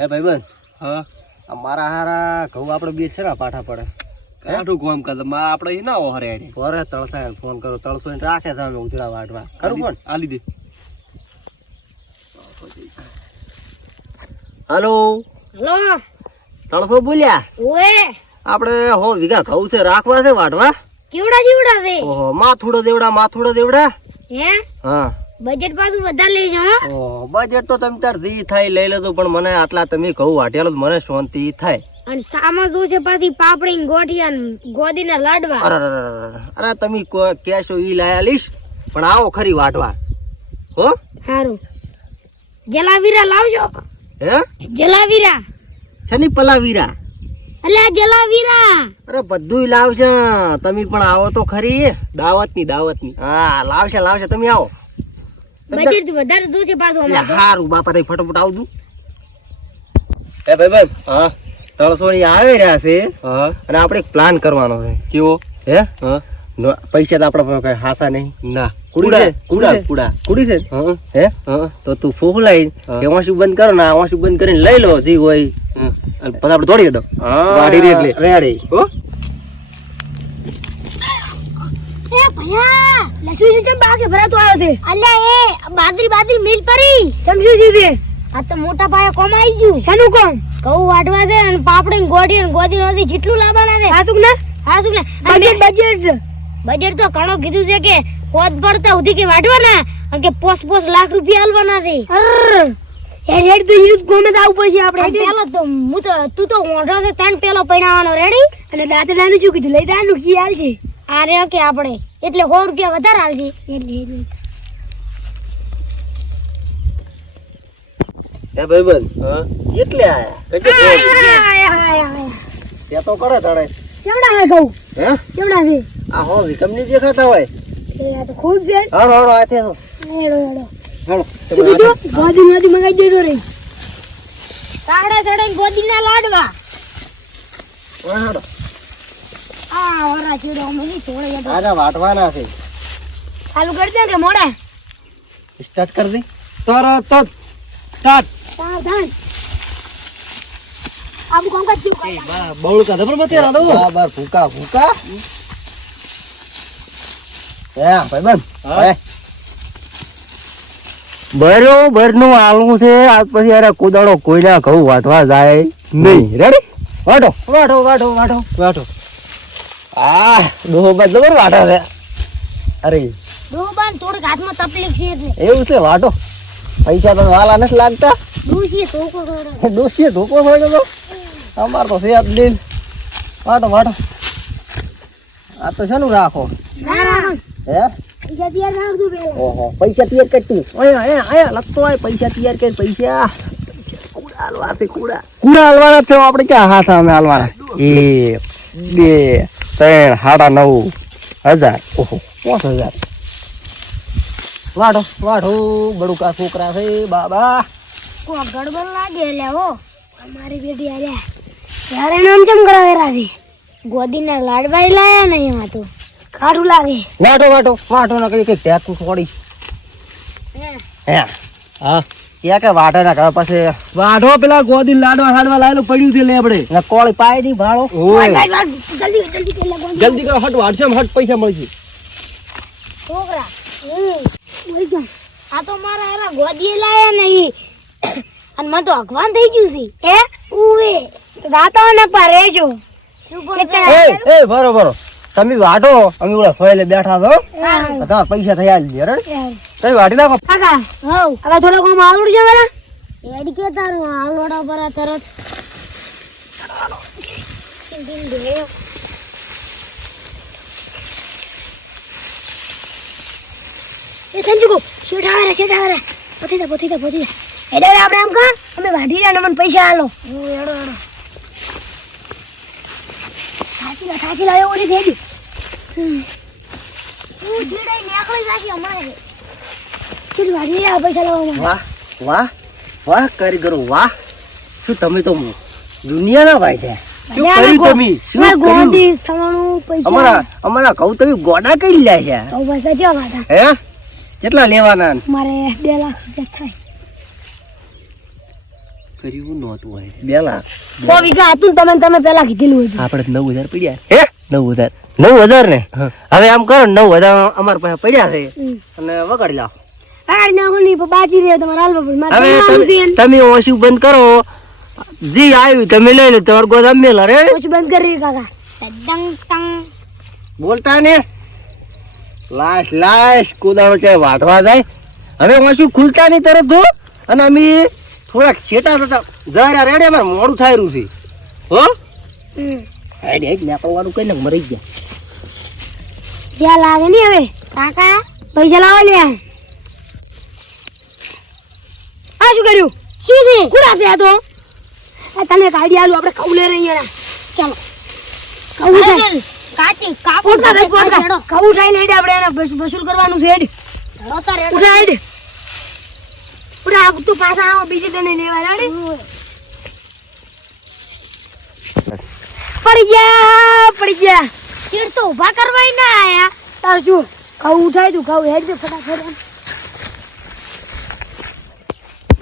હે ભાઈબંધ, હા આ મારા હારા ઘઉં આપણે બે છે ને પાઠા પડે. કાઠું કામ કરતા માં આપણે ઈ ના ઓહરે આડી પોરે તળસાય ફોન કરો, તળસો ને રાખે છે અમે ઉજળા વાટવા. ખરું પણ આલી દે. હાલો હલો તળસો બોલ્યા. ઓએ આપણે 100 વીઘા ઘઉં છે, રાખવા છે વાટવા. જીવડા દે ઓહો, માથુડો દેવડા. હે હા બજેટ પાછું વધારે લઈ જાઓ. ઓહો, બજેટ તો તમે તાર દી થાય લઈ લેતો, પણ મને આટલા તમે ઘઉં વાટેલો મને શાંતિ થાય. અને સામા જો છે પાછી પાપડી ગોઠિયા ને ગોદીના લાડવા. અરે તમે કેશો ઈ લાયા લીશ, પણ આવો ખરી વાટવા. હો સારું જલાવીરા લાવજો. હે જલાવીરા શેની પલાવીરા? અલ્યા જલાવીરા. અરે બધુંય લાવશે, તમે પણ આવો તો ખરી. દાવતની હા લાવશે તમે આવો. બજેટ વધારે જો છે પાછું અમાર તો. હારું બાપા થઈ ફટાફટ આવતું. એ ભાઈ હા તળસોણી આવી રહ્યા છે હા અને આપણે એક પ્લાન કરવાનો છે. કેવો? હે હા પૈસા તો આપણા કઈ હાસા નહીં. ના કુડી છે હા હે હા તો તું ફૂક લઈ એવાશું બંધ કરો ને આવાશું બંધ કરીને લઈ લો જે હોય. અને પછી આપણે દોડી દો વાડી રે એટલે રેડી. હો એ ભયા લસુ છે બાગે ભરાતો આવ્યો છે. અલ્યા એ બાદરી મિલ પરી સમજ્યું છે તે. આ તો મોટા ભાઈ કોમ આવી ગયું. શાનું કોમ? ઘઉં વાટવા છે અને પાપડી ગોડી ને ગોદી નોધી જેટલું લાવવાના છે. હાસુક ને બજેટ તો ઘણો કીધું છે કે કોદ પડતા ઉધી કે વાટવાના અને કે પોસ લાખ રૂપિયા આલવાના છે. હેડ તો ઈરુદ ગોમે આવું પડશે આપણે. પેલો તો હું તો તું તો ઓઢો છે તન પેલો પૈણાવાનો રેડી. અને દાદરાનું શું કીધું લઈ દાનું કી હાલ છે. આ રે કે આપણે એટલે 100 રૂપિયા વધારે હાલ છે એટલે. એ ભાઈબંધ હા કેટલે આયા? ત્યાં તો કરે તળે. કેવડા હે ઘઉં? હે કેવડા છે? આ હો વિકમ ની દેખાતા હોય. એ તો ખૂબ છે. હાલો આ થે હેડો હાલો ગોદી મંગાઈ દેજો રે. કાડા ચડે ગોદીના લાડવા. હાલો આ ઓરા ચીડો મને છોડે તો આના વાટવાના છે. ચાલુ કરી દે કે મોડા સ્ટાર્ટ કર દે. તરત જ સ્ટાર્ટ. સાવધાન આમ કોમ કા ચીવ કા બહુ કા દબર મતે રાડો બરાબર ભૂકા હે ભાઈબંધ. હા. બરોબર નું આલવું છે. આજ પછી અરે કુદાડો કોઈના ઘઉં વાટવા જાય નહીં. રેડી વાટો. આ દોહો બાદ જબર વાટા છે. અરે દોબાન થોડીક હાથમાં તકલીફ છે એટલે એવું છે વાટો. પૈસા તો વાલા નથી લાગતા. દૂસી ધોકો થોડો ડોસીએ ધોકો થયો તો અમાર તો છે દિલ. વાટો આ તો શાનું રાખો? ના હે પૈસા દિયા નાખ દો પેલા. ઓહો પૈસા તૈયાર કરતી. અહીંયા લખતો હોય પૈસા તૈયાર કરી. પૈસા કુડા હાલવાના છે. આપણે ક્યાં હાથ સામે હાલવાના? 1 2 3 9,500. ઓહો 5,000. વાઢો બડુકા છોકરા છે બાબા. કો ગડબડ લાગે એટલે હો અમારી બેટી આલ્યા યાર નામ ચમ કરાવેરા છે. ગોદીના લાડવા લાયા ને એમાં તો કાઢું લાગે. વાઢો ના કઈ ટેકું થોડી. હે હા ત્યાં કે વાઢે ના ઘર પાસે વાઢો પેલા ગોદી લાડવા લાયેલું પડ્યું છે લે આપણે કોળી પાય ની ભાડો. જલ્દી કે લાગો જલ્દી કરો હટ વાડશે હટ પૈસા મળશે. છોકરા આ તો મારા એલા ગોદી લાયા ને ઈ અને મને તો અગવાન થઈ ગયું છે. હે ઉવે રાતા ના પર રહેજો. શું પણ એ બરોબર તમે વાઢો અમે ઓલા સોયલે બેઠા છો. તમારા પૈસા થયા જ રે. તમે વાઢી નાખો. કાકા હવ હવે થોડો કોમ આવડ છે મારા એડી કે તારું આવડો પર તરત એ સંજુકો શેઠ આવે પોતી દા એડે આપણે આમ કા અમે વાઢી રહ્યા મને પૈસા આલો. એડો સાચી લા એવો નહીં થઈ ગયું. હું જીડાઈ નીકળી જાશી હમણાં ચલ વાઢી રહ્યા પૈસા લાવવા. વાહ કારીગરો વાહ. શું તમે તો દુનિયાના ભાઈ છે. શું કર્યું તમે? શું કર્યું? ગોદી થવાનું પૈસા અમારા કહું તમે ગોડા કઈ લ્યા છે? તો પૈસા જો વાતા હે કેટલા લેવાના? મારે 2 લાખ રૂપિયા થાય. કર્યું નહોતું હોય 2 લાખ 100 વીઘા હતું ને તમે પેલા કીધેલું હતું. આપણે 9000 પડ્યા હે 9000 ને હવે આમ કરો 9000 અમાર પાસે પડ્યા છે અને વગાડી લાવો આગળ ના કોની બાજી રે તમારા હાલવા પણ મારે હવે કમાવાનું છે ને. તમે ઓછું બંધ કરો જી આવ્યું તમે લઈ લો તમાર ગોદામ મેલા રે ઓછું બંધ કરી કાકા ડંગ ટંગ બોલતા ને લાશ કુદાણો ચાય વાટવા જાય હવે ઓછું ખુલતા નહીં તરત હો અને અમે થોડાક છેટા થતા જરા રેડે અમારે મોડું થાય રહ્યું છે હો હેડ નીકળવાનું કઈ ને મરી ગયા જ્યાં લાગે નહીં હવે કાકા પૈસા લાવો લે આ શું કર્યું શું છે કુડા થયા તો આ તને ગાડી આલું આપણે ખાવું લે રહી યાર ચાલો ખાવું થાય કાચી કાપડ ખાવું થાય લેડે આપણે એને વસૂલ કરવાનું છે હેડ ઉઠા હેડ ઉઠા તું પાછા આવો બીજી તને લેવા લાડે પડી ગયા તીર તો ઊભા કરવાય ના આયા તાર શું ખાવું થાય તું ખાવું હેડ ફટાફટ